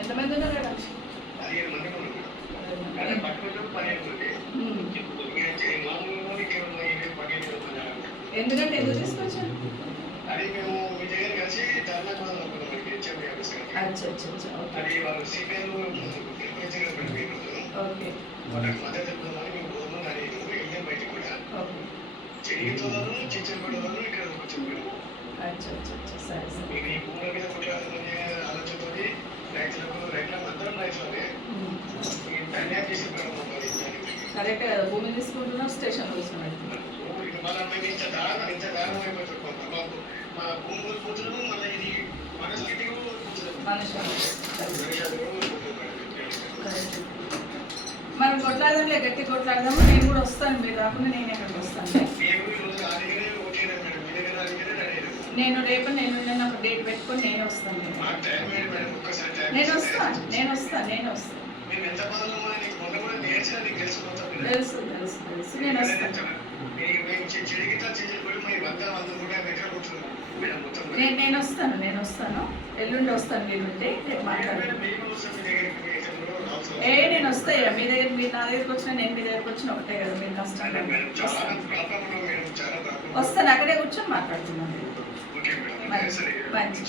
ఎంతమంది ఉన్నారు కదా? ఎందుకంటే ఎందుకు తీసుకొచ్చారు? అది మేము మీ దగ్గర కలిసి ధర్నా కూడా అచ్చా అది వాళ్ళు సిపిఎల్ ఓకే వాళ్ళకి మద్దతు ఇద్దామని మేము గవర్నమెంట్ అడిగాము. వెళ్ళాం బయటకు కూడా చెయ్యితో చిచ్చపడవాళ్ళు ఇక్కడ కూర్చోబెట్టాము. సరే మీకు ఈ భూముల మీద కొట్టాలనే ఆలోచనతో రైతులకు అందరం రైతులనే అన్యాయం చేసి కరెక్ట్ కదా. భూమి తీసుకుంటున్నాం, స్టేషన్ కూర్చున్నాడు. ఇంత దారుణం అయిపోతుంది మాకు. మా భూములు కూర్చున్నాము, మళ్ళీ ఇది మన స్థితి మనం కొట్లాడదాంలే, గట్టి కొట్లాడదాము. నేను కూడా వస్తాను, మీరు రాకుండా నేను ఎక్కడికి వస్తాను. నేను రేపు ఒక డేట్ పెట్టుకొని నేను వస్తాను. నేను వస్తాను. తెలుసు నేను వస్తాను. నేను వస్తాను ఎల్లుండి వస్తాను. మీరు ఉంటే రేపు మాట్లాడతాను. నేను వస్తాయా మీ దగ్గర? మీరు నా దగ్గరకు వచ్చినా నేను మీ దగ్గరకు వచ్చిన ఒకటే కదా. మీరు కష్టంగా వస్తాను, అక్కడే కూర్చొని మాట్లాడుతున్నాను. మంచి